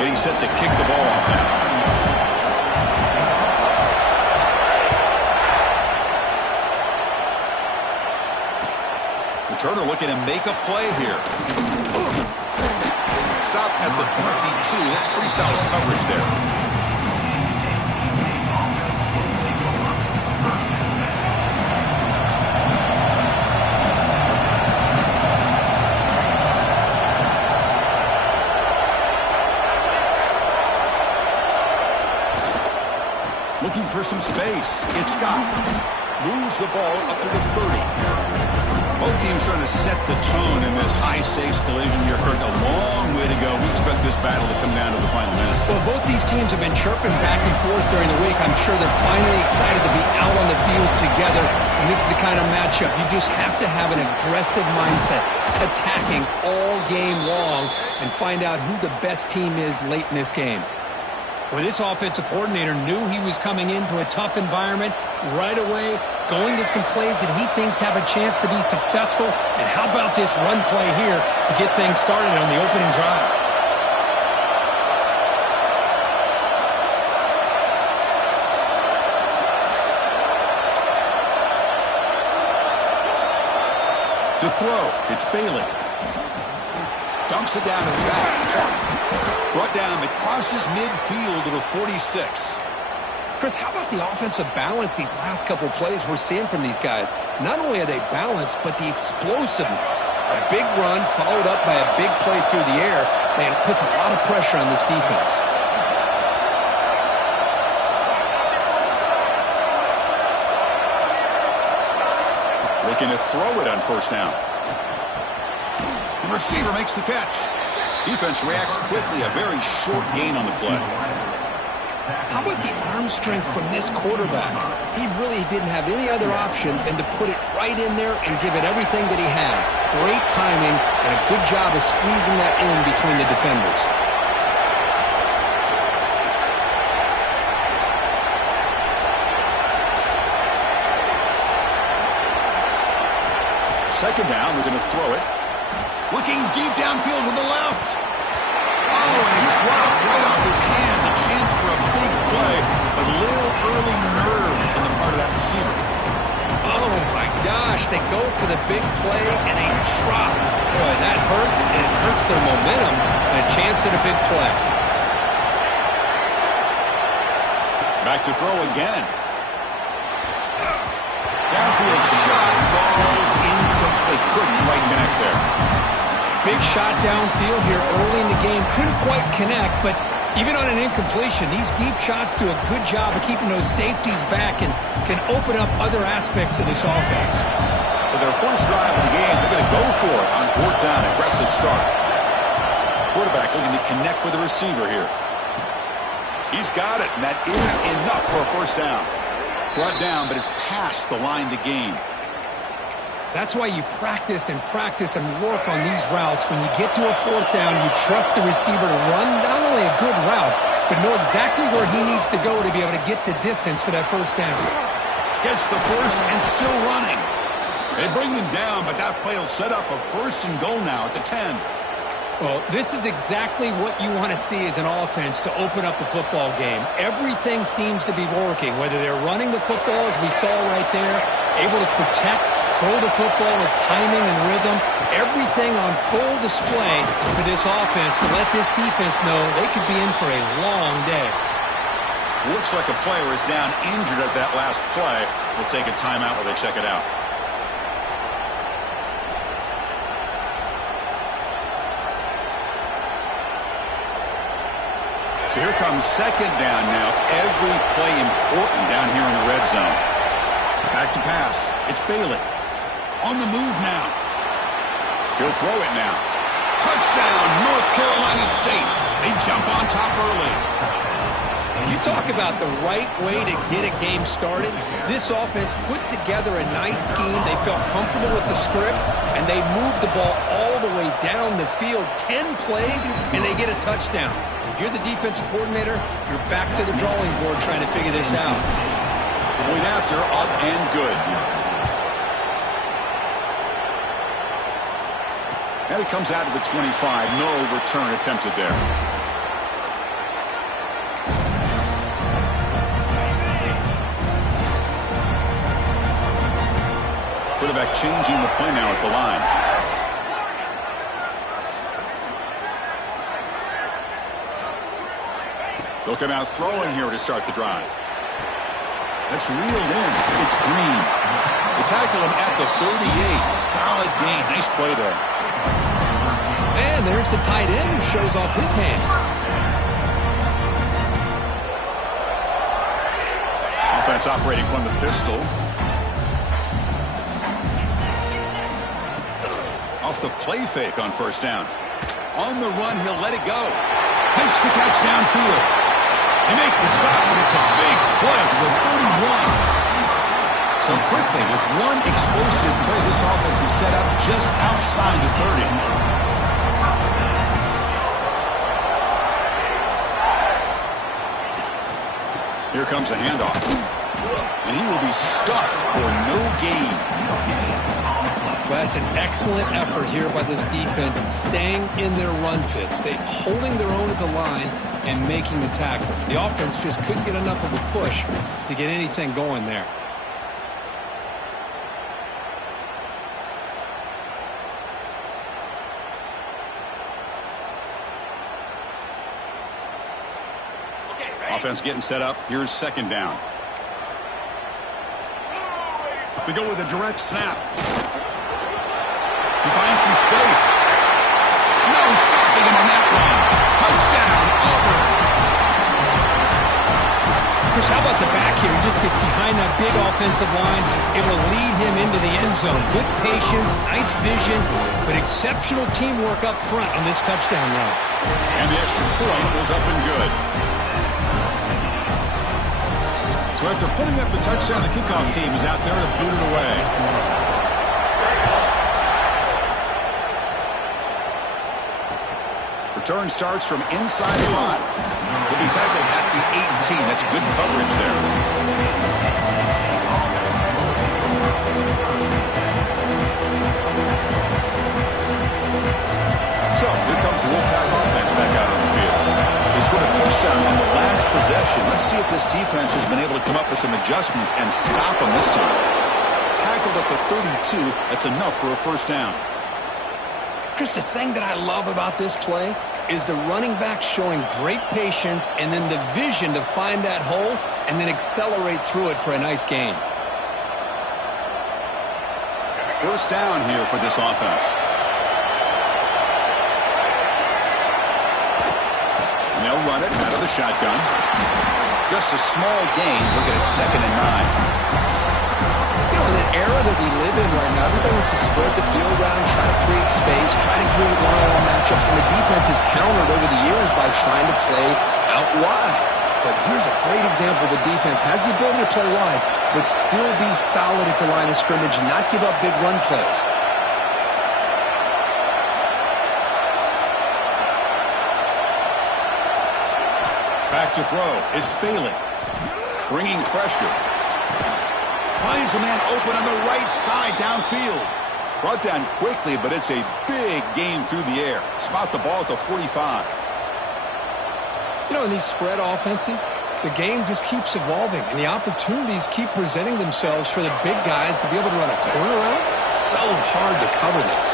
Getting set to kick the ball off now. Returner looking to make a play here. Stop at the 22. That's pretty solid coverage there. Looking for some space. It's Scott. Moves the ball up to the 30. Both teams trying to set the tone in this high-stakes collision here, Kirk. A long way to go. We expect this battle to come down to the final minutes. Well, both these teams have been chirping back and forth during the week. I'm sure they're finally excited to be out on the field together. And this is the kind of matchup you just have to have an aggressive mindset, attacking all game long, and find out who the best team is late in this game. Well, this offensive coordinator knew he was coming into a tough environment right away, going to some plays that he thinks have a chance to be successful. And how about this run play here to get things started on the opening drive? To throw, it's Bailey. Dumps it down to the back. Brought down across his midfield to the 46. Chris, how about the offensive balance these last couple plays we're seeing from these guys? Not only are they balanced, but the explosiveness. A big run followed up by a big play through the air. Man, it puts a lot of pressure on this defense. Looking to throw it on first down. The receiver makes the catch. Defense reacts quickly. A very short gain on the play. How about the arm strength from this quarterback? He really didn't have any other option than to put it right in there and give it everything that he had. Great timing and a good job of squeezing that in between the defenders. Second down, we're going to throw it. Looking deep downfield to the left. Oh, and it's dropped right off his hands. A chance for a big play, but a little early nerves on the part of that receiver. Oh, my gosh. They go for the big play, and they drop. Boy, that hurts, and it hurts their momentum. And a chance at a big play. Back to throw again. Downfield shot falls incomplete. Couldn't quite connect there. Big shot downfield here early in the game. Couldn't quite connect, but even on an incompletion, these deep shots do a good job of keeping those safeties back and can open up other aspects of this offense. So their first drive of the game, they're going to go for it on fourth down. Aggressive start. Quarterback looking to connect with the receiver here. He's got it, and that is enough for a first down. Brought down, but it's past the line to gain. That's why you practice and work on these routes. When you get to a fourth down, you trust the receiver to run not only a good route, but know exactly where he needs to go to be able to get the distance for that first down. Gets the first and still running. They bring him down, but that play will set up a first and goal now at the 10. Well, this is exactly what you want to see as an offense to open up a football game. Everything seems to be working, whether they're running the football, as we saw right there, able to protect, throw the football with timing and rhythm. Everything on full display for this offense to let this defense know they could be in for a long day. Looks like a player is down injured at that last play. We'll take a timeout while they check it out. So here comes second down now. Every play important down here in the red zone. Back to pass. It's Bailey. On the move now. He'll throw it now. Touchdown, North Carolina State. They jump on top early. You talk about the right way to get a game started. This offense put together a nice scheme. They felt comfortable with the script, and they moved the ball all the way down the field. 10 plays, and they get a touchdown. If you're the defensive coordinator, you're back to the drawing board trying to figure this out. Point after, up and good. And it comes out to the 25. No return attempted there. quarterback changing the play now at the line. Looking out throwing here to start the drive. That's reeled in. It's Green. They tackle him at the 38. Solid gain. Nice play there. And there's the tight end who shows off his hands. Offense operating from the pistol. Off the play fake on first down. On the run, he'll let it go. Makes the catch downfield. They make the stop, but it's a big play with 31. So quickly, with one explosive play, this offense is set up just outside the 30. Here comes a handoff. And he will be stuffed for no gain. Well, that's an excellent effort here by this defense, staying in their run fit, holding their own at the line and making the tackle. The offense just couldn't get enough of a push to get anything going there. Offense getting set up. Here's second down. We go with a direct snap. He finds some space. No stopping him on that one. Touchdown, Auburn. Chris, how about the back here? He just gets behind that big offensive line, able to lead him into the end zone. Good patience, nice vision, but exceptional teamwork up front on this touchdown run. And the extra point was up and good. So after putting up the touchdown, the kickoff team is out there to boot it away. Return starts from inside the 5. He'll be tackled at the 18. That's good coverage there. So here comes the Wolfpack offense back out on the field. They scored a touchdown on the last possession. Let's see if this defense has been able to come up with some adjustments and stop them this time. Tackled at the 32. That's enough for a first down. Chris, the thing that I love about this play is the running back showing great patience and then the vision to find that hole and then accelerate through it for a nice gain. First down here for this offense. And they'll run it out of the shotgun. Just a small gain. Looking at 2nd and 9. In an era that we live in right now, everybody wants to spread the field around, try to create space, try to create one-on-one matchups, and the defense has countered over the years by trying to play out wide. But here's a great example. The defense has the ability to play wide, but still be solid at the line of scrimmage and not give up big run plays. Back to throw. It's Bailey. Bringing pressure. Finds a man open on the right side downfield. Brought down quickly, but it's a big gain through the air. Spot the ball at the 45. You know, in these spread offenses, the game just keeps evolving, and the opportunities keep presenting themselves for the big guys to be able to run a corner out. So hard to cover this.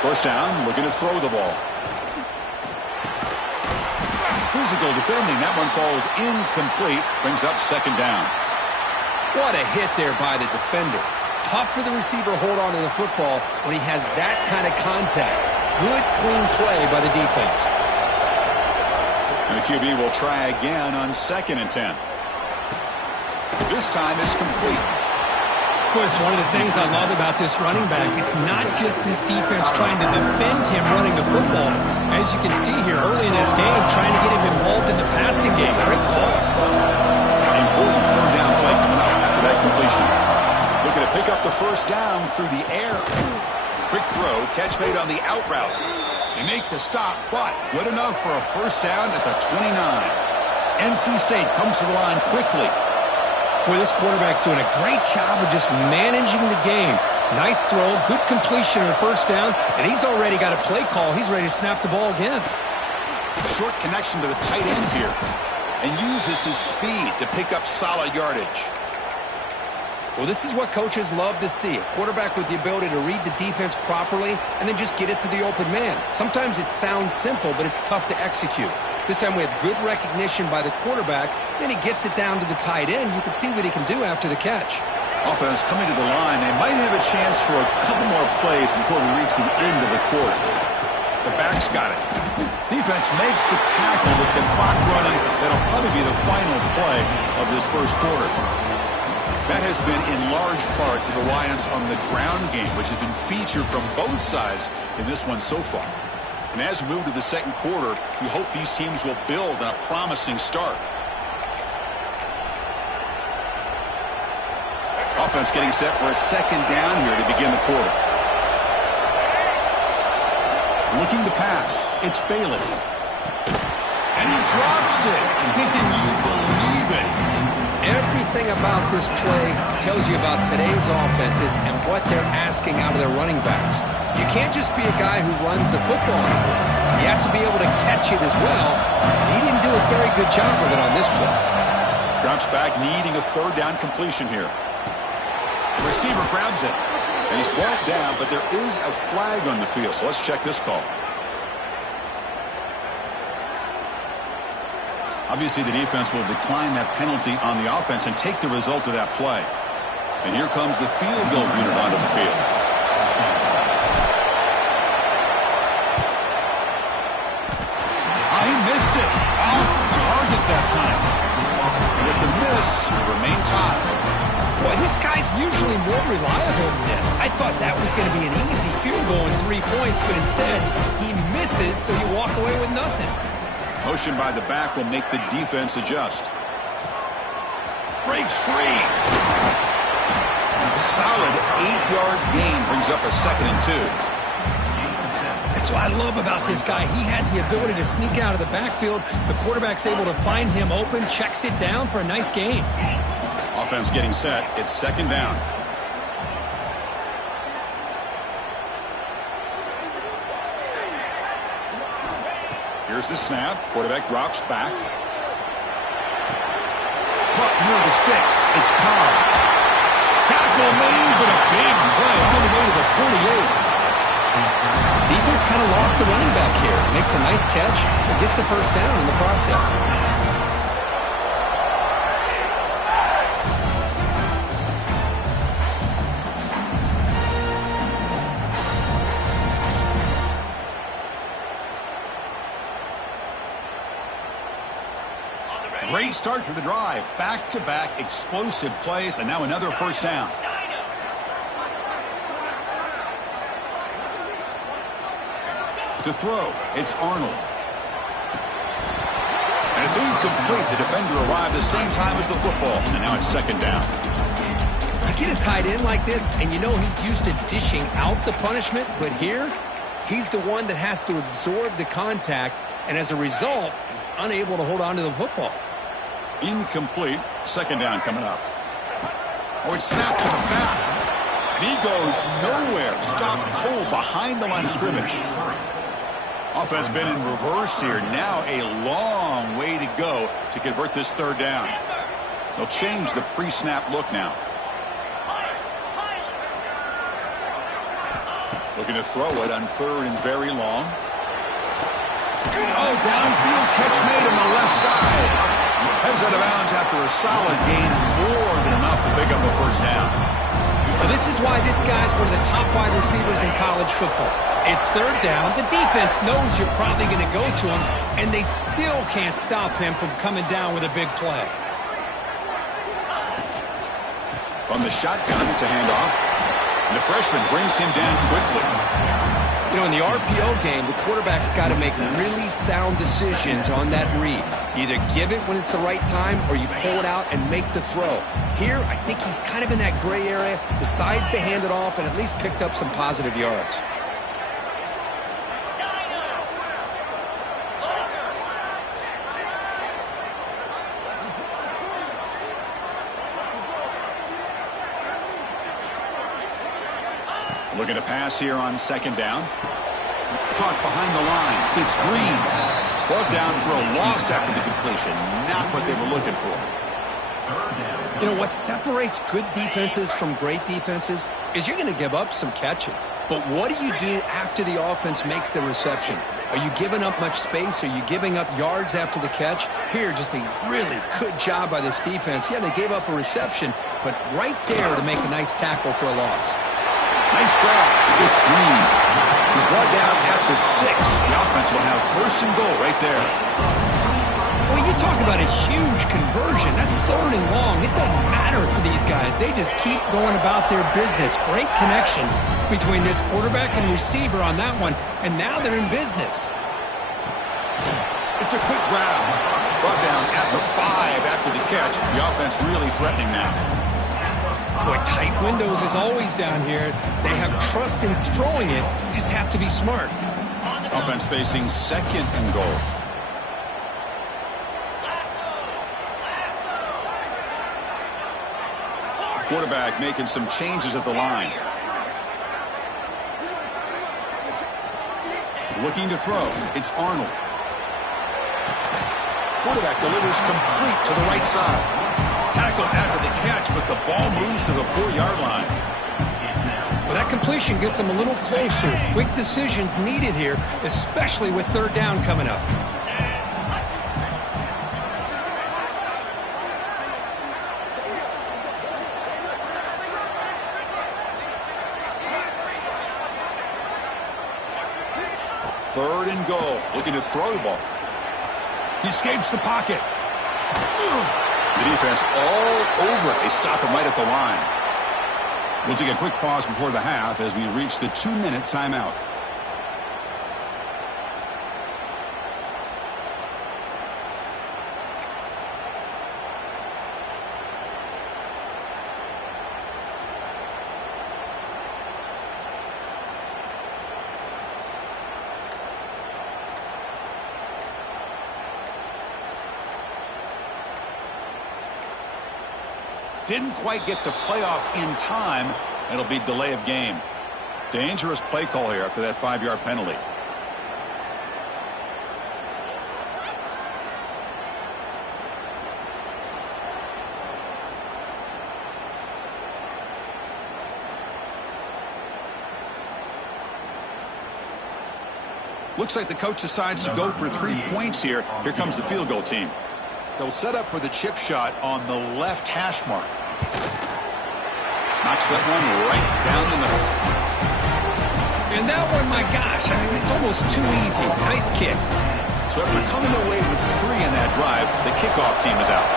First down, looking to throw the ball. Physical defending. That one falls incomplete. Brings up second down. What a hit there by the defender. Tough for the receiver to hold on to the football when he has that kind of contact. Good, clean play by the defense. And the QB will try again on 2nd and 10. This time it's complete. Of course, one of the things I love about this running back, it's not just this defense trying to defend him running the football. As you can see here early in this game, trying to get him involved in the passing game. Great call. Important third down play coming up after that completion. Looking to pick up the first down through the air. Quick throw, catch made on the out route. They make the stop, but good enough for a first down at the 29. NC State comes to the line quickly. Boy, this quarterback's doing a great job of just managing the game. Nice throw, good completion on first down, and he's already got a play call. He's ready to snap the ball again. Short connection to the tight end here, and uses his speed to pick up solid yardage. Well, this is what coaches love to see. A quarterback with the ability to read the defense properly and then just get it to the open man. Sometimes it sounds simple, but it's tough to execute. This time we have good recognition by the quarterback. Then he gets it down to the tight end. You can see what he can do after the catch. Offense coming to the line. They might have a chance for a couple more plays before we reach the end of the quarter. The back's got it. Defense makes the tackle with the clock running. That'll probably be the final play of this first quarter. That has been in large part to the reliance on the ground game, which has been featured from both sides in this one so far. And as we move to the second quarter, we hope these teams will build on a promising start. Offense getting set for a second down here to begin the quarter. Looking to pass. It's Bailey. And he drops it. Can you believe it? Everything about this play tells you about today's offenses and what they're asking out of their running backs. You can't just be a guy who runs the football anymore. You have to be able to catch it as well, and he didn't do a very good job of it on this play. Drops back, needing a third down completion here. The receiver grabs it, and he's brought down, but there is a flag on the field, so let's check this call. Obviously, the defense will decline that penalty on the offense and take the result of that play. And here comes the field goal unit onto the field. He missed it. Off target that time. With the miss, remain tied. Boy, this guy's usually more reliable than this. I thought that was going to be an easy field goal in 3 points, but instead, he misses, so you walk away with nothing. Motion by the back will make the defense adjust. Breaks free. A solid 8-yard gain brings up a 2nd and 2. That's what I love about this guy. He has the ability to sneak out of the backfield. The quarterback's able to find him open, checks it down for a nice gain. Offense getting set. It's 2nd down. Here's the snap. Quarterback drops back. Caught near the sticks. It's Cobb. Tackle made, but a big play all the way to the 48. Defense kind of lost the running back here. Makes a nice catch, but gets the first down in the process. Great start to the drive. Back-to-back explosive plays, and now another first down. To throw, it's Arnold. And it's incomplete. The defender arrived the same time as the football, and now it's 2nd down. You get a tight end like this, and you know he's used to dishing out the punishment, but here, he's the one that has to absorb the contact, and as a result, he's unable to hold on to the football. Incomplete. 2nd down coming up. Oh, it's snapped to the back. And he goes nowhere. Stopped cold behind the line of scrimmage. Offense been in reverse here. Now a long way to go to convert this 3rd down. They'll change the pre-snap look now. Looking to throw it on 3rd and very long. Oh, downfield catch made on the left side. Heads out of bounds after a solid gain, more than enough to pick up a first down. Well, this is why this guy's one of the top wide receivers in college football. It's 3rd down. The defense knows you're probably going to go to him, and they still can't stop him from coming down with a big play. On the shotgun, it's a handoff. And the freshman brings him down quickly. You know, in the RPO game, the quarterback's got to make really sound decisions on that read. Either give it when it's the right time or you pull it out and make the throw. Here, I think he's kind of in that gray area, decides to hand it off and at least picked up some positive yards. Looking to pass here on 2nd down. Caught behind the line. It's Green. Brought down for a loss after the completion. Not what they were looking for. You know, what separates good defenses from great defenses is you're going to give up some catches. But what do you do after the offense makes the reception? Are you giving up much space? Are you giving up yards after the catch? Here, just a really good job by this defense. Yeah, they gave up a reception, but right there to make a nice tackle for a loss. Nice grab. It's Green. He's brought down at the 6. The offense will have 1st and goal right there. Well, you talk about a huge conversion. That's 3rd and long. It doesn't matter for these guys. They just keep going about their business. Great connection between this quarterback and receiver on that one, and now they're in business. It's a quick grab. Brought down at the 5 after the catch. The offense really threatening now. Boy, tight windows is always down here. They have trust in throwing it. You just have to be smart. Offense facing 2nd and goal. Quarterback making some changes at the line. Looking to throw. It's Arnold. Quarterback delivers complete to the right side. Tackled after the catch, but the ball moves to the 4-yard line. Well, that completion gets them a little closer. Quick decisions needed here, especially with 3rd down coming up. Third and goal. Looking to throw the ball. He escapes the pocket. The defense all over it. They stop him right at the line. We'll take a quick pause before the half as we reach the 2-minute timeout. Didn't quite get the playoff in time. It'll be delay of game. Dangerous play call here after that 5-yard penalty. Looks like the coach decides to go for 3 points here. Here comes the field goal team. They'll set up for the chip shot on the left hash mark. Knocks that one right down the middle. And that one, my gosh, I mean, it's almost too easy. Nice kick. So after coming away with 3 in that drive, the kickoff team is out.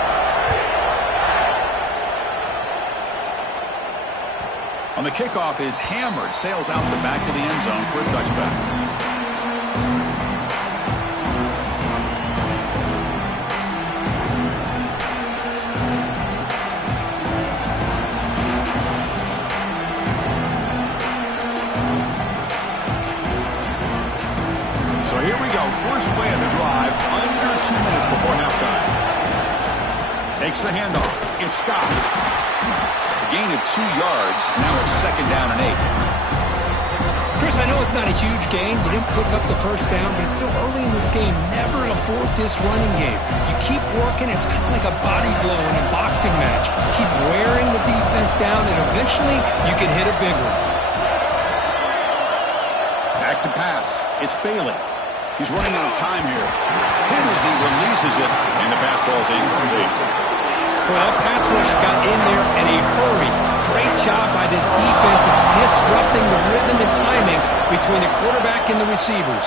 On the kickoff is hammered, sails out the back of the end zone for a touchback. Here we go. First play of the drive, under 2 minutes before halftime. Takes the handoff. It's Scott. A gain of 2 yards. Now it's 2nd down and 8. Chris, I know it's not a huge gain. You didn't pick up the 1st down, but it's still early in this game. Never abort this running game. You keep working. It's kind of like a body blow in a boxing match. Keep wearing the defense down, and eventually you can hit a big one. Back to pass. It's Bailey. He's running out of time here. Hit as he releases it, and the pass ball is incomplete. Well, pass rush got in there in a hurry. Great job by this defense of disrupting the rhythm and timing between the quarterback and the receivers.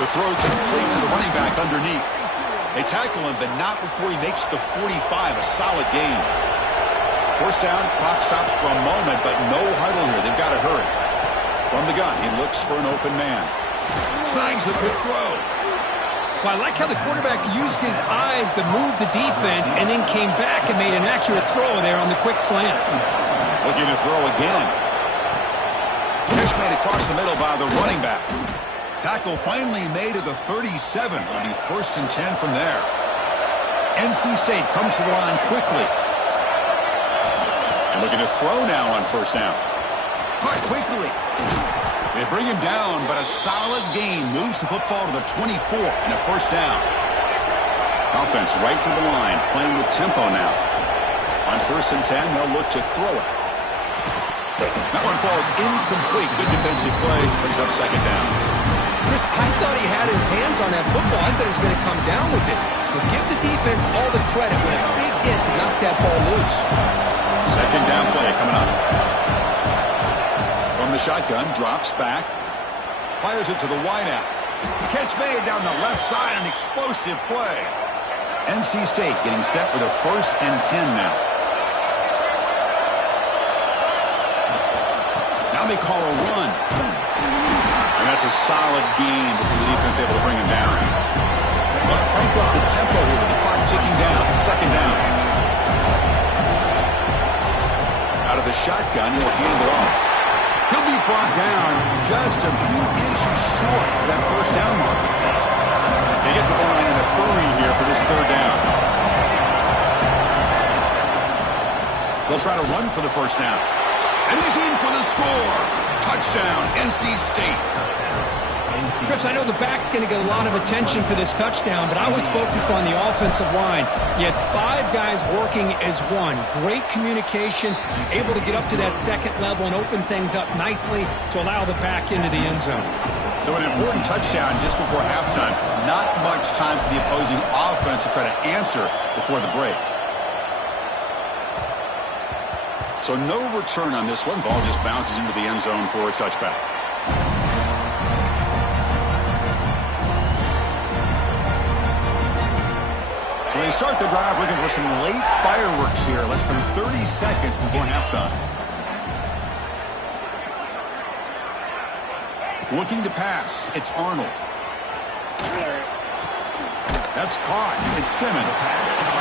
The throw complete to the running back underneath. They tackle him, but not before he makes the 45, a solid gain. 1st down, clock stops for a moment, but no huddle here. They've got to hurry. From the gun, he looks for an open man. Snags a good throw. Well, I like how the quarterback used his eyes to move the defense and then came back and made an accurate throw there on the quick slant. Looking to throw again. Catch made across the middle by the running back. Tackle finally made at the 37. It'll be 1st and 10 from there. NC State comes to the line quickly. And looking to throw now on 1st down. Caught quickly. They bring him down, but a solid gain moves the football to the 24 and a 1st down. Offense right to the line, playing with tempo now. On 1st and 10, they'll look to throw it. That one falls incomplete. Good defensive play. Brings up 2nd down. Chris, I thought he had his hands on that football. I thought he was going to come down with it. But give the defense all the credit with a big hit to knock that ball loose. 2nd down play coming up. From the shotgun, drops back. Fires it to the wideout. Catch made down the left side. An explosive play. NC State getting set with a 1st and 10 now. Now they call a run. And that's a solid gain before the defense able to bring him down. But crank up the tempo here with the clock ticking down. 2nd down. Out of the shotgun, he'll hand it off. He'll be brought down just a few inches short of that 1st down mark. They get to the line in a hurry here for this 3rd down. They'll try to run for the 1st down. And he's in for the score. Touchdown, NC State. Chris, I know the back's going to get a lot of attention for this touchdown, but I was focused on the offensive line. You had 5 guys working as one. Great communication, able to get up to that 2nd level and open things up nicely to allow the back into the end zone. So an important touchdown just before halftime. Not much time for the opposing offense to try to answer before the break. So no return on this one. Ball just bounces into the end zone for a touchback. So they start the drive looking for some late fireworks here. Less than 30 seconds before halftime. Looking to pass. It's Arnold. That's caught. It's Simmons.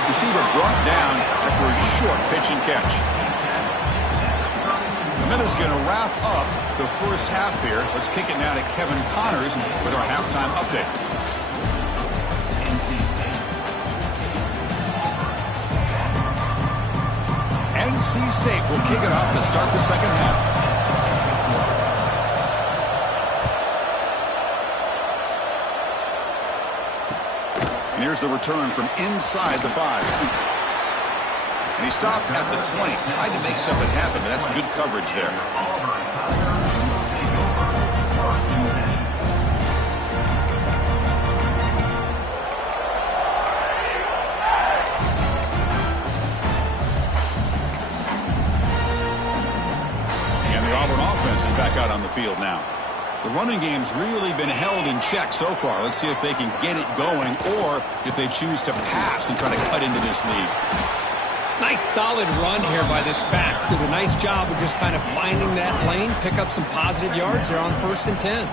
Receiver brought down after a short pitch and catch. The minute's going to wrap up the 1st half here. Let's kick it now to Kevin Connors with our halftime update. NC State will kick it off to start the 2nd half. And here's the return from inside the 5. And he stopped at the 20. Tried to make something happen, but that's good coverage there. And the Auburn offense is back out on the field now. The running game's really been held in check so far. Let's see if they can get it going or if they choose to pass and try to cut into this lead. Nice solid run here by this back. Did a nice job of just kind of finding that lane, pick up some positive yards there on 1st and 10.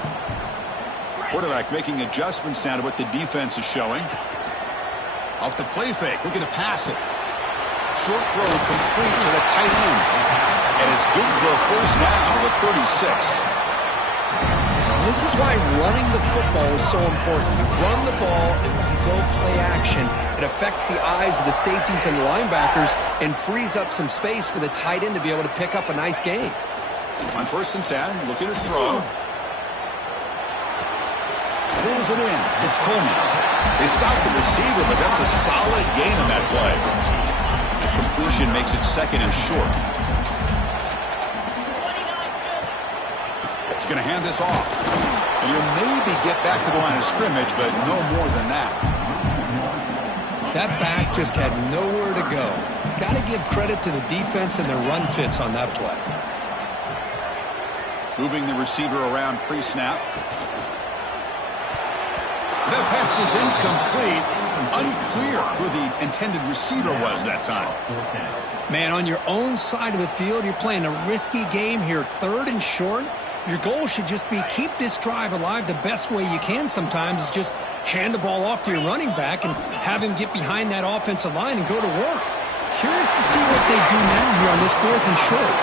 Quarterback making adjustments now to what the defense is showing. Off the play fake, looking to pass it. Short throw complete to the tight end. And it's good for a 1st down with 36. This is why running the football is so important. You run the ball, and when you go play action, it affects the eyes of the safeties and the linebackers and frees up some space for the tight end to be able to pick up a nice gain. On 1st and 10, looking to throw. Pulls it in. It's Coleman. They stop the receiver, but that's a solid gain on that play. The completion makes it 2nd and short. He's going to hand this off. And he'll maybe get back to the line of scrimmage, but no more than that. That back just had nowhere to go. Got to give credit to the defense and their run fits on that play. Moving the receiver around pre-snap. That pass is incomplete. Unclear who the intended receiver was that time. Man, on your own side of the field, you're playing a risky game here. 3rd and short. Your goal should just be keep this drive alive the best way you can sometimes is just hand the ball off to your running back and have him get behind that offensive line and go to work. Curious to see what they do now here on this 4th and short.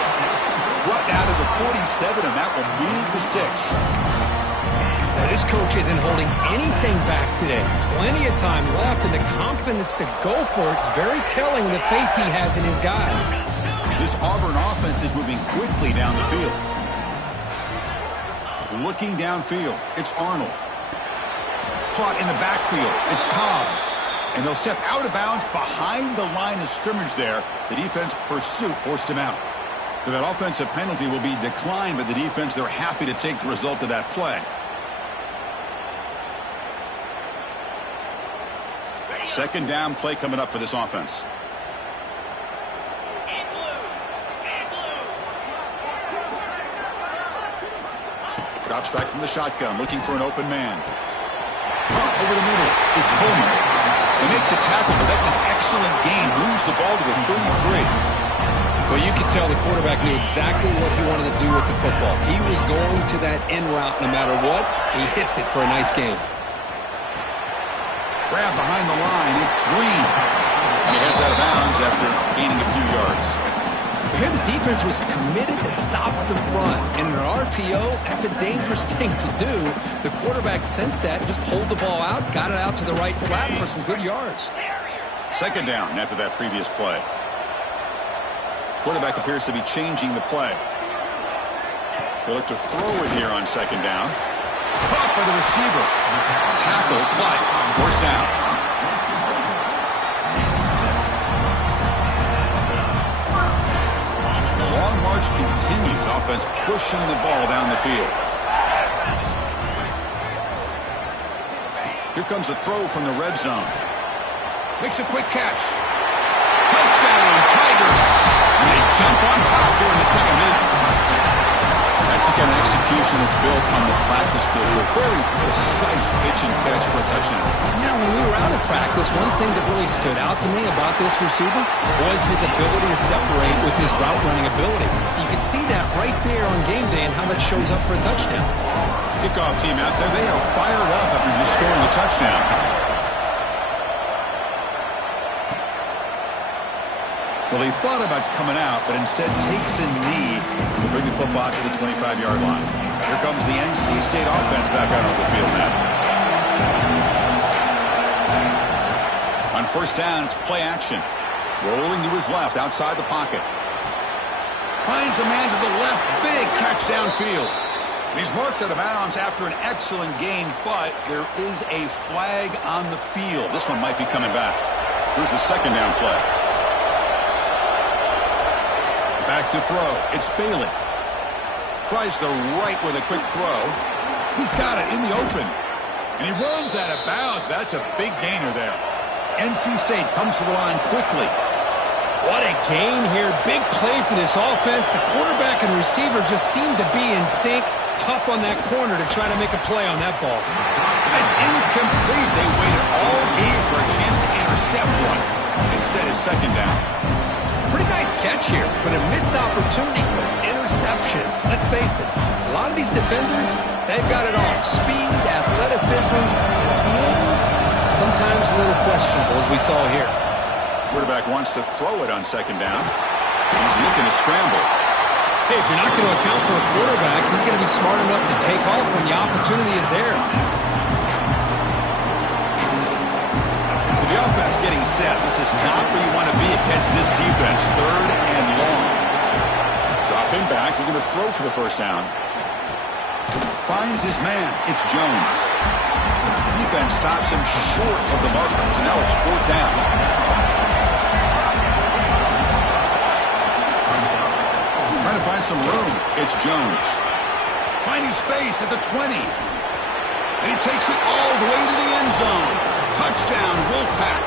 Brought down to the 47, and that will move the sticks. Now, this coach isn't holding anything back today. Plenty of time left, and the confidence to go for it is very telling of the faith he has in his guys. This Auburn offense is moving quickly down the field. Looking downfield, it's Arnold. Caught in the backfield, it's Cobb. And they'll step out of bounds behind the line of scrimmage there. The defense pursuit forced him out. So that offensive penalty will be declined by the defense. They're happy to take the result of that play. Second down play coming up for this offense. Drops back from the shotgun, looking for an open man. Over the middle, it's Coleman. They make the tackle, but that's an excellent game. Moves the ball to the 33. Well, you could tell the quarterback knew exactly what he wanted to do with the football. He was going to that end route no matter what. He hits it for a nice game. Grab behind the line, it's Green. And he heads out of bounds after gaining a few yards. Here the defense was committed to stop the run. In an RPO, that's a dangerous thing to do. The quarterback sensed that, just pulled the ball out, got it out to the right flat for some good yards. Second down after that previous play. Quarterback appears to be changing the play. They look to throw it here on second down. Caught by the receiver. Tackled, but forced down. The long march continues. Offense pushing the ball down the field. Here comes a throw from the red zone. Makes a quick catch. Touchdown, Tigers. And they jump on top here in the second minute. That's the kind of execution that's built on the practice field. A very precise pitch and catch for a touchdown. Yeah, when we were out of practice, one thing that really stood out to me about this receiver was his ability to separate with his route running ability. You could see that right there on game day and how that shows up for a touchdown. Kickoff team out there, they are fired up after just scoring a touchdown. Well, he thought about coming out, but instead takes a knee to bring the football to the 25-yard line. Here comes the NC State offense back out on the field now. On first down, it's play action. Rolling to his left, outside the pocket. Finds a man to the left, big catch downfield. He's marked out of bounds after an excellent game, but there is a flag on the field. This one might be coming back. Here's the second down play. Back to throw. It's Bailey. Tries the right with a quick throw. He's got it in the open. And he runs out of bounds. That's a big gainer there. NC State comes to the line quickly. What a gain here. Big play for this offense. The quarterback and receiver just seem to be in sync. Tough on that corner to try to make a play on that ball. It's incomplete. They waited all game for a chance to intercept one. Instead, it's second down. Pretty nice catch here, but a missed opportunity for interception. Let's face it, a lot of these defenders, they've got it all. Speed, athleticism, hands, sometimes a little questionable, as we saw here. Quarterback wants to throw it on second down. He's looking to scramble. Hey, if you're not going to account for a quarterback, he's going to be smart enough to take off when the opportunity is there. The offense getting set. This is not where you want to be against this defense. Third and long. Dropping back. We're going to throw for the first down. Finds his man. It's Jones. Defense stops him short of the markers, and now it's fourth down. Trying to find some room. It's Jones. Finding space at the 20. And he takes it all the way to the end zone. Touchdown, Wolfpack.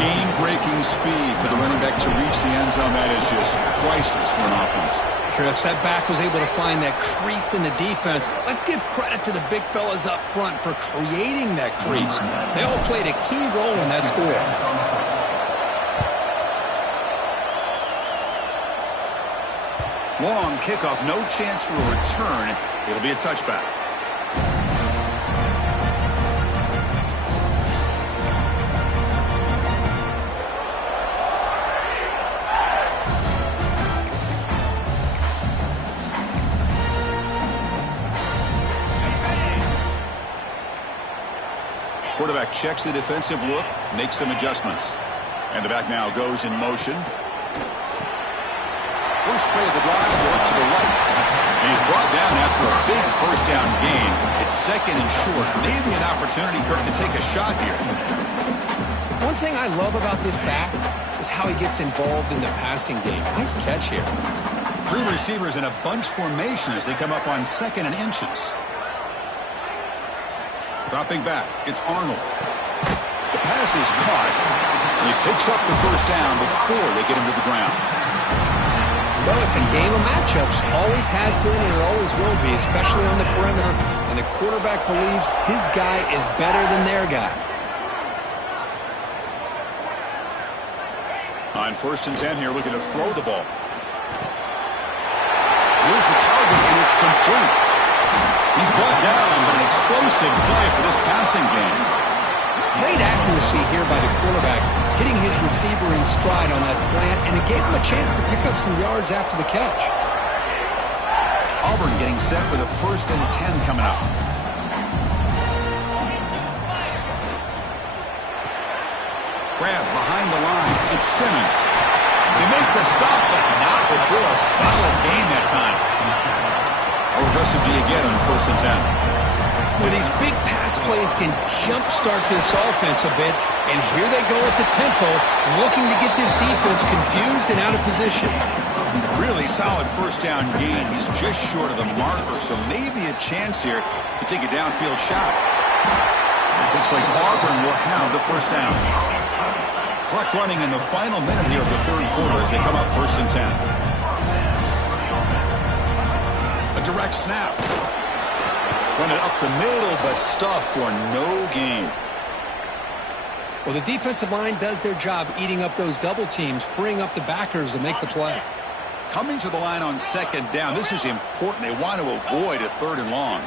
Game-breaking speed for the running back to reach the end zone. That is just priceless for an offense. Chris, that back was able to find that crease in the defense. Let's give credit to the big fellas up front for creating that crease. They all played a key role in that score. Long kickoff, no chance for a return. It'll be a touchback. Quarterback checks the defensive look, makes some adjustments. And the back now goes in motion. First play of the drive, they look to the right. And he's brought down after a big first down gain. It's It's second and short. Maybe an opportunity, Kirk, to take a shot here. One thing I love about this back is how he gets involved in the passing game. Nice catch here. Three receivers in a bunch formation as they come up on second and inches. Dropping back, it's Arnold. The pass is caught, and he picks up the first down before they get him to the ground. Well, it's a game of matchups. Always has been and it always will be, especially on the perimeter. And the quarterback believes his guy is better than their guy. On 1st and 10 here, looking to throw the ball. Here's the target, and it's complete. He's brought down, but an explosive play for this passing game. Great accuracy here by the quarterback, hitting his receiver in stride on that slant, and it gave him a chance to pick up some yards after the catch. Auburn getting set for the 1st and 10 coming up. Grab behind the line. It's Simmons. They make the stop, but not before a solid gain that time. How aggressive do you get on 1st and 10? Well, these big pass plays can jumpstart this offense a bit, and here they go at the tempo, looking to get this defense confused and out of position. Really solid 1st down gain. He's just short of the marker, so maybe a chance here to take a downfield shot. Looks like Auburn will have the 1st down. Clock running in the final minute here of the 3rd quarter as they come up 1st and 10. A direct snap. Run it up the middle, but stuff for no gain. Well, the defensive line does their job eating up those double teams, freeing up the backers to make the play. Coming to the line on 2nd down, this is important. They want to avoid a 3rd and long.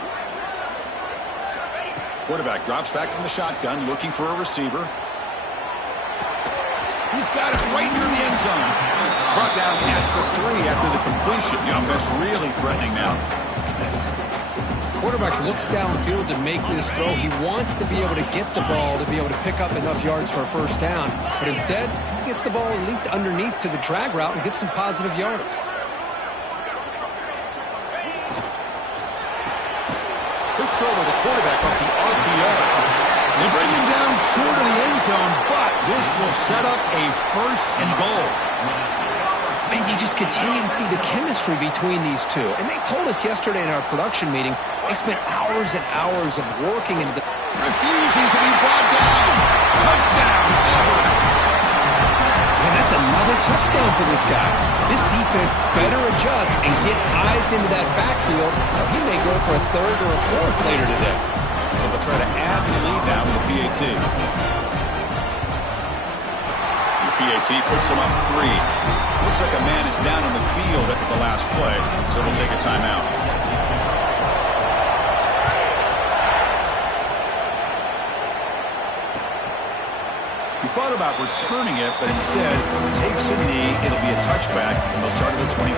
Quarterback drops back from the shotgun, looking for a receiver. He's got it right near the end zone. Brought down at the 3 after the completion. The offense really threatening now. Quarterback looks downfield to make this throw. He wants to be able to get the ball to be able to pick up enough yards for a 1st down. But instead, he gets the ball at least underneath to the drag route and gets some positive yards. Quick throw by the quarterback off the RPO. They bring him down short of the end zone, but this will set up a 1st and goal. And you just continue to see the chemistry between these two. And they told us yesterday in our production meeting, they spent hours and hours of working and refusing to be brought down. Touchdown, Auburn. And that's another touchdown for this guy. This defense better adjust and get eyes into that backfield, or he may go for a 3rd or a 4th later today. So they'll try to add the lead now with the PAT. The PAT puts them up 3. Looks like a man is down on the field after the last play, so we'll take a timeout. He thought about returning it, but instead takes a knee. It'll be a touchback. They'll start at the 25.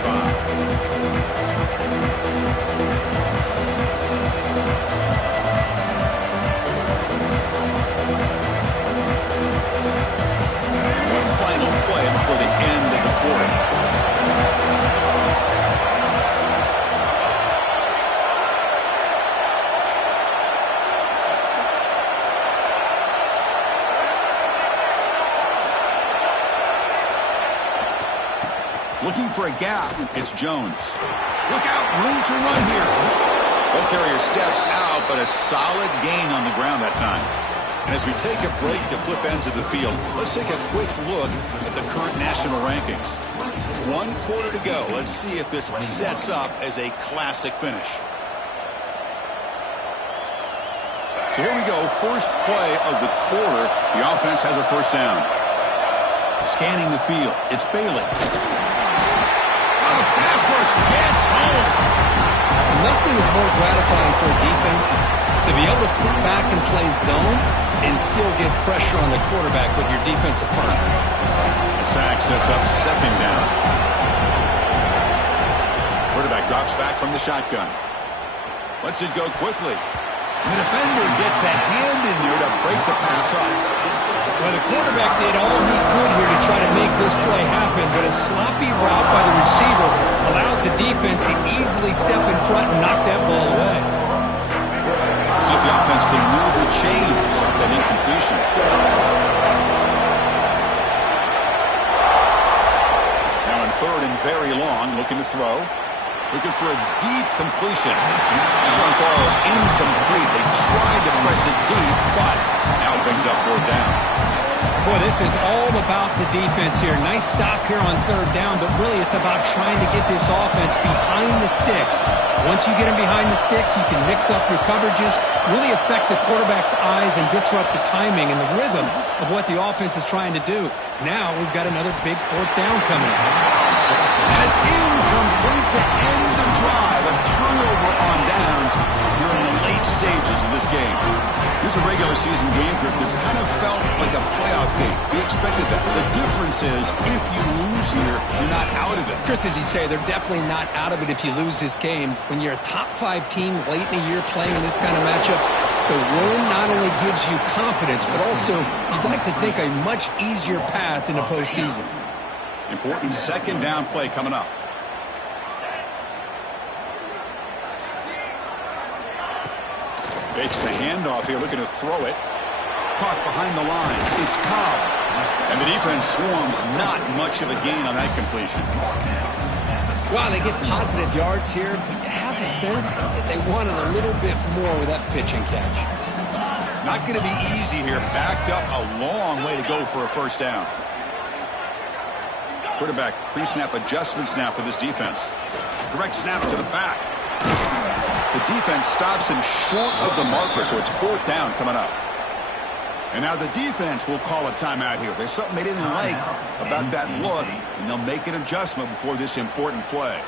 Final play before the end of the quarter. Looking for a gap. It's Jones. Look out, room to run here. Ball carrier steps out, but a solid gain on the ground that time. And as we take a break to flip ends of the field, let's take a quick look at the current national rankings. 1 quarter to go. Let's see if this sets up as a classic finish. So here we go. First play of the quarter. The offense has a 1st down. Scanning the field. It's Bailey. Oh, pass rush gets home. Nothing is more gratifying for a defense to be able to sit back and play zone and still get pressure on the quarterback with your defensive front. The sack sets up 2nd down. Quarterback drops back from the shotgun. Lets it go quickly. The defender gets a hand in there to break the pass up. Well, the quarterback did all he could here to try to make this play happen, but a sloppy route by the receiver allows the defense to easily step in front and knock that ball away. the offense can move the chains off that incompletion. Now in third and very long, looking to throw. Looking for a deep completion. That one falls incomplete. They tried to press it deep, but now it brings up fourth down. Boy, this is all about the defense here. Nice stop here on third down, but really it's about trying to get this offense behind the sticks. Once you get them behind the sticks, you can mix up your coverages, really affect the quarterback's eyes and disrupt the timing and the rhythm of what the offense is trying to do. Now we've got another big fourth down coming. And it's incomplete to end the drive. A turnover on downs. You're in the late stages of this game. Here's a regular season game group that's kind of felt like a playoff game. We expected that. The difference is if you lose here, you're not out of it. Chris, as you say, they're definitely not out of it if you lose this game. When you're a top-5 team late in the year playing this kind of matchup, the win not only gives you confidence, but also you'd like to think a much easier path in the postseason. Important second down play coming up. Fakes the handoff here, looking to throw it. Caught behind the line. It's Cobb. And the defense swarms, not much of a gain on that completion. Wow, they get positive yards here, but you have a sense that they wanted a little bit more with that pitch and catch. Not going to be easy here. Backed up a long way to go for a first down. Quarterback pre-snap adjustments now for this defense. Direct snap to the back. The defense stops him short of the marker, so it's fourth down coming up. And now the defense will call a timeout here. There's something they didn't like about that look, and they'll make an adjustment before this important play.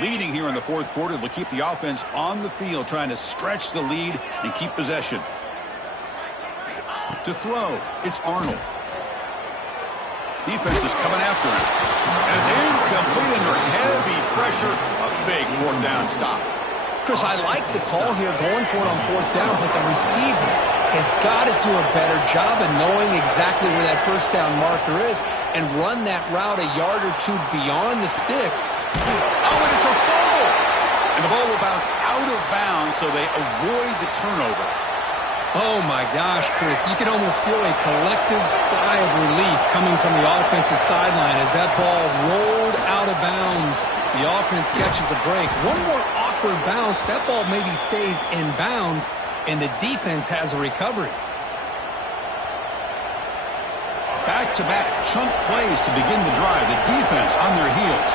Leading here in the fourth quarter, they'll keep the offense on the field, trying to stretch the lead and keep possession. To throw, it's Arnold. Defense is coming after him. And it's incomplete under heavy pressure. A big fourth down stop. Chris, I like the call here going for it on fourth down, but the receiver has got to do a better job of knowing exactly where that first down marker is and run that route a yard or two beyond the sticks. Oh, and it's a fumble. And the ball will bounce out of bounds, so they avoid the turnover. Oh, my gosh, Chris. You can almost feel a collective sigh of relief coming from the offensive sideline as that ball rolled out of bounds. The offense catches a break. One more awkward bounce. That ball maybe stays in bounds, and the defense has a recovery. Back-to-back chunk plays to begin the drive. The defense on their heels.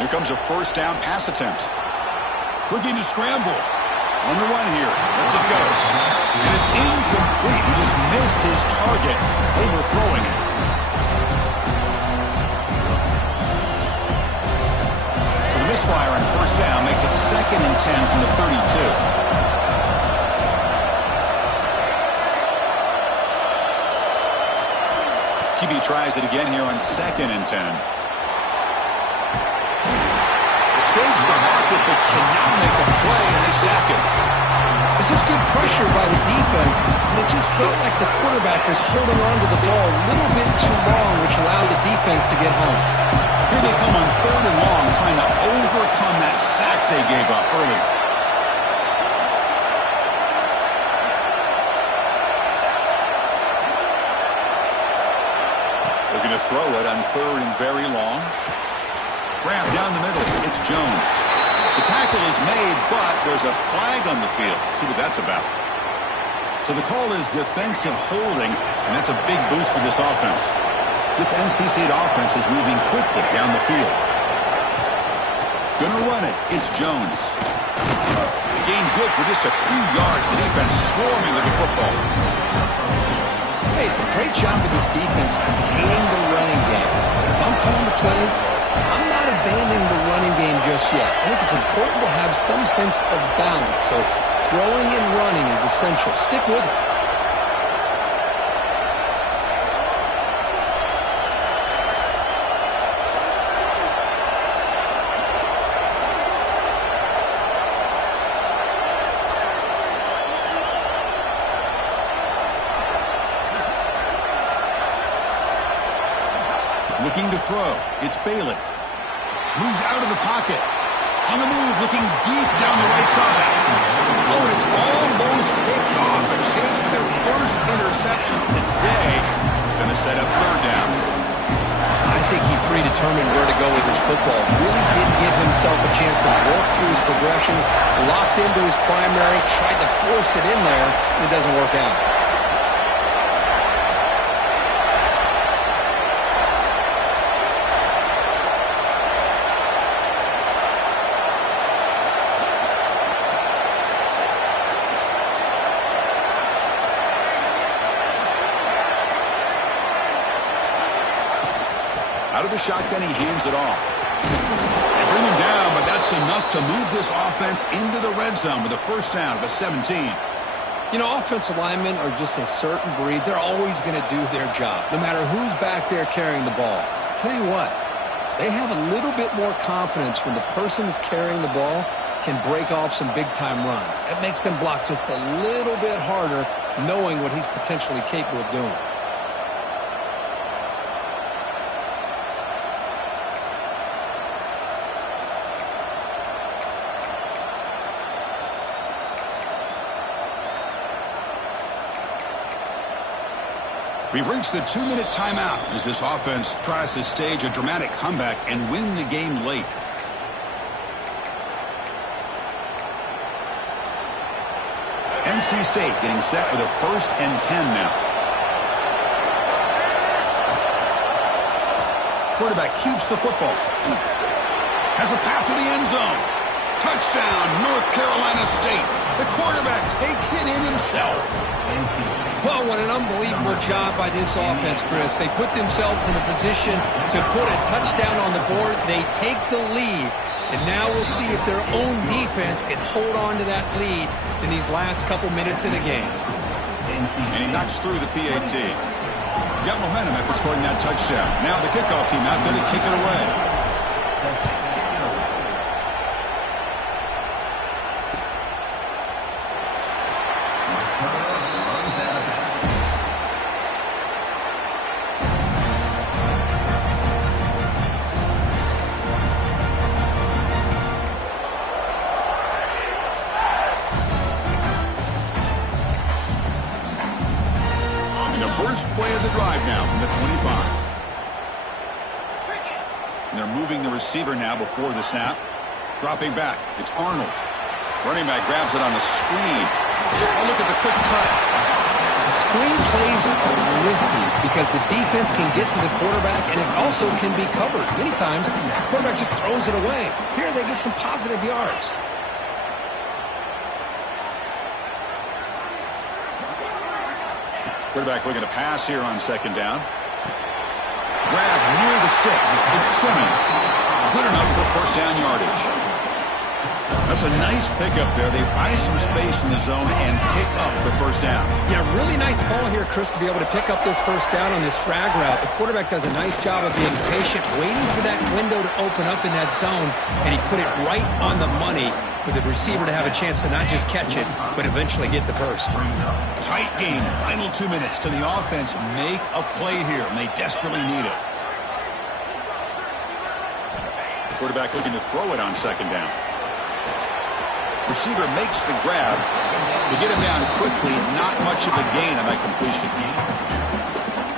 Here comes a first down pass attempt. Looking to scramble. On the run here. Lets it go. And it's incomplete. He just missed his target, overthrowing it. So the misfire on first down makes it 2nd and 10 from the 32. QB tries it again here on 2nd and 10. Escapes the pocket, but cannot make a play, and they sack him. This is good pressure by the defense, but it just felt like the quarterback was holding on to the ball a little bit too long, which allowed the defense to get home. Here they come on 3rd and long, trying to overcome that sack they gave up early. Looking to throw it on 3rd and very long. Grab down the middle. It's Jones. The tackle is made, but there's a flag on the field. Let's see what that's about. So the call is defensive holding, and that's a big boost for this offense. This NC State offense is moving quickly down the field. Gonna run it. It's Jones. The gain good for just a few yards. The defense swarming with the football. Hey, it's a great job of this defense containing the running game. If I'm calling the plays, I'm not abandoning the running game just yet. I think it's important to have some sense of balance. So throwing and running is essential. Stick with it. Looking to throw. It's Bailey. Moves out of the pocket. On the move, looking deep down the right side. Oh, and it's almost picked off. A chance for their first interception today. Going to set up third down. I think he predetermined where to go with his football. Really did give himself a chance to work through his progressions. Locked into his primary. Tried to force it in there. And it doesn't work out. Out of the shotgun, he hands it off. They bring him down, but that's enough to move this offense into the red zone with a first down of 17. You know, offensive linemen are just a certain breed. They're always going to do their job, no matter who's back there carrying the ball. I'll tell you what, they have a little bit more confidence when the person that's carrying the ball can break off some big-time runs. That makes them block just a little bit harder, knowing what he's potentially capable of doing. We've reached the 2-minute timeout as this offense tries to stage a dramatic comeback and win the game late. NC State getting set with a 1st and 10 now. Quarterback keeps the football. Has a path to the end zone. Touchdown, North Carolina State. The quarterback takes it in himself. Well, what an unbelievable job by this offense, Chris. They put themselves in a position to put a touchdown on the board. They take the lead. And now we'll see if their own defense can hold on to that lead in these last couple minutes of the game. And he knocks through the PAT. Got momentum after scoring that touchdown. Now the kickoff team out there to kick it away. First play of the drive now from the 25. And they're moving the receiver now before the snap. Dropping back. It's Arnold. Running back grabs it on a screen. Oh, look at the quick cut. Screen plays are risky because the defense can get to the quarterback and it also can be covered. Many times, the quarterback just throws it away. Here they get some positive yards. Quarterback looking to pass here on 2nd down. Grab near the sticks. It's Simmons. Good enough for 1st down yardage. That's a nice pickup there. They find some space in the zone and pick up the 1st down. Yeah, really nice call here, Chris, to be able to pick up this 1st down on this drag route. The quarterback does a nice job of being patient, waiting for that window to open up in that zone, and he put it right on the money for the receiver to have a chance to not just catch it, but eventually get the first. Tight game. Final 2 minutes. Can the offense make a play here? And they desperately need it. Quarterback looking to throw it on 2nd down. Receiver makes the grab. They get him down quickly. Not much of a gain on that completion.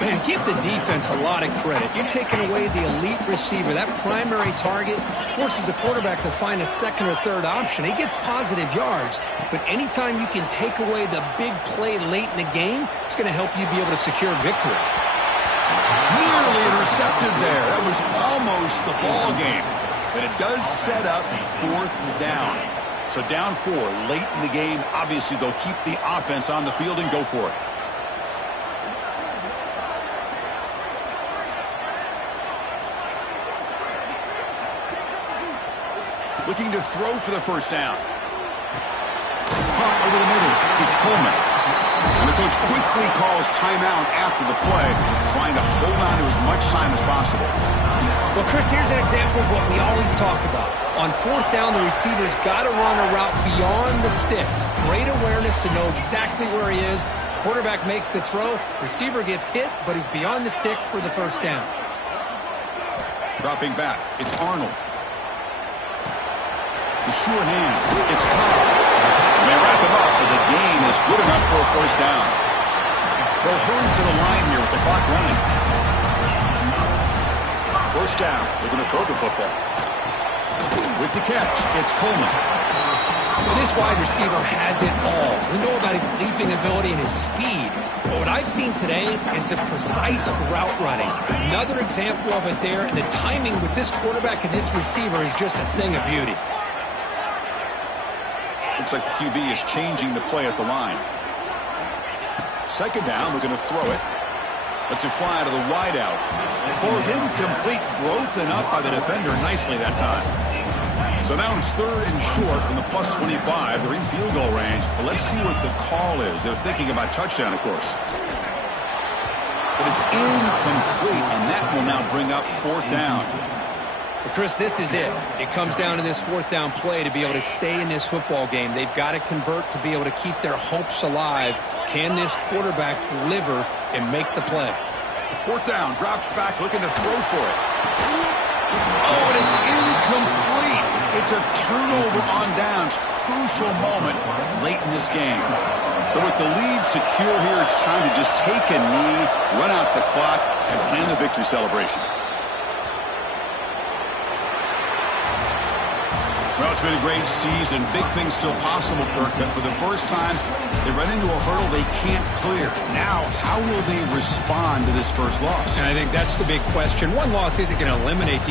Man, give the defense a lot of credit. You're taking away the elite receiver. That primary target forces the quarterback to find a 2nd or 3rd option. He gets positive yards, but anytime you can take away the big play late in the game, it's going to help you be able to secure victory. Nearly intercepted there. That was almost the ball game. But it does set up 4th down. So down 4 late in the game. Obviously, they'll keep the offense on the field and go for it. Looking to throw for the first down. Punt over the middle. It's Coleman. And the coach quickly calls timeout after the play, trying to hold on to as much time as possible. Well, Chris, here's an example of what we always talk about. On fourth down, the receiver's got to run a route beyond the sticks. Great awareness to know exactly where he is. Quarterback makes the throw. Receiver gets hit, but he's beyond the sticks for the first down. Dropping back, it's Arnold. The sure hands, it's Cobb. And they wrap him up, but the gain is good enough for a first down. They'll hurry to the line here with the clock running. First down, looking to throw the football. With the catch, it's Coleman. Well, this wide receiver has it all. We know about his leaping ability and his speed. But what I've seen today is the precise route running. Another example of it there, and the timing with this quarterback and this receiver is just a thing of beauty. Looks like the QB is changing the play at the line. Second down, we're going to throw it. Lets it fly to the wideout. Falls incomplete, broken up by the defender nicely that time. So now it's third and short from the plus 25. They're in field goal range. But let's see what the call is. They're thinking about touchdown, of course. But it's incomplete, and that will now bring up fourth down. But Chris, this is it. It comes down to this fourth down play to be able to stay in this football game. They've got to convert to be able to keep their hopes alive. Can this quarterback deliver and make the play? Fourth down, drops back, looking to throw for it. Oh, and it's incomplete. It's a turnover on downs. Crucial moment late in this game. So with the lead secure here, it's time to just take a knee, run out the clock, and plan the victory celebration. Well, it's been a great season. Big things still possible, Kirk, but for the first time, they run into a hurdle they can't clear. Now, how will they respond to this first loss? And I think that's the big question. One loss isn't going to eliminate these